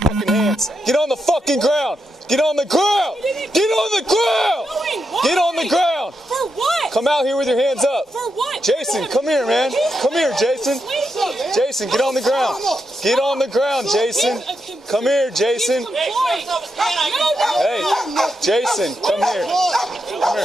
Fucking hands. Get on the fucking ground. Get on the ground. Get on the ground. Get on the ground. For what? Come out here with your hands up. For what? Jason, come here, man. Come here, Jason. Jason, get on the ground. Get on the ground, Jason. Come here, Jason. Hey, Jason, come here. Come here.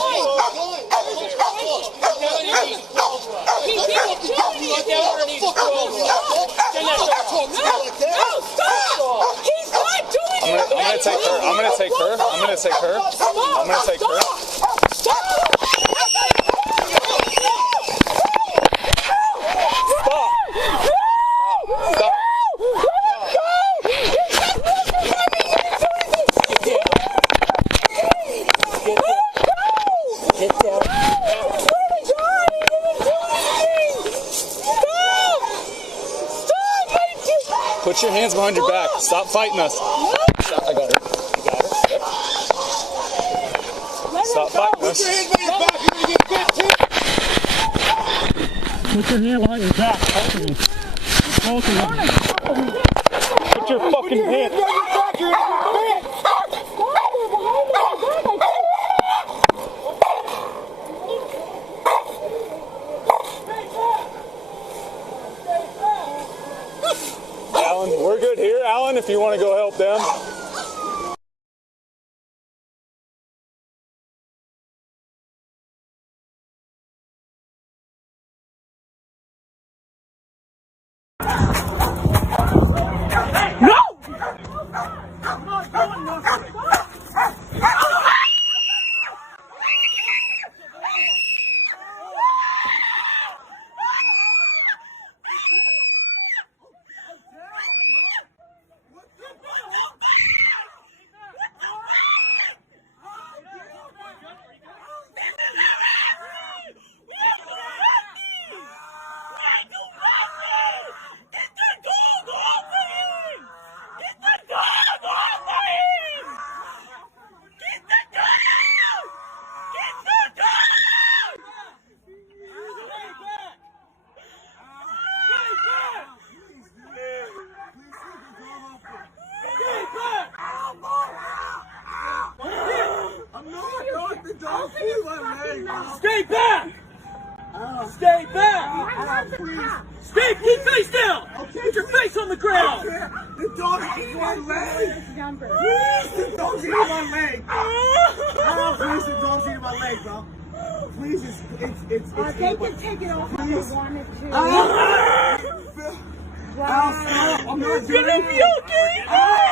I'm gonna take her. I'm gonna take her. I'm gonna take her. I'm gonna take her. Put your hands behind your back. Stop fighting us. I got her. You got her. Yep. Stop fighting us. Put your hand behind your back. Both of you. Both of you. Put your fucking hand. Alan, we're good here. Alan, if you want to go help them. Stay back! Stay back! Stay, keep face down! Put your face on the ground! The dog ate my leg! Please, the dog's eating my leg! Oh, please, the dog's eating my leg, bro. Please, it's they can take it off if they wanted to. Wow. I'm not doing it. It's gonna be okay!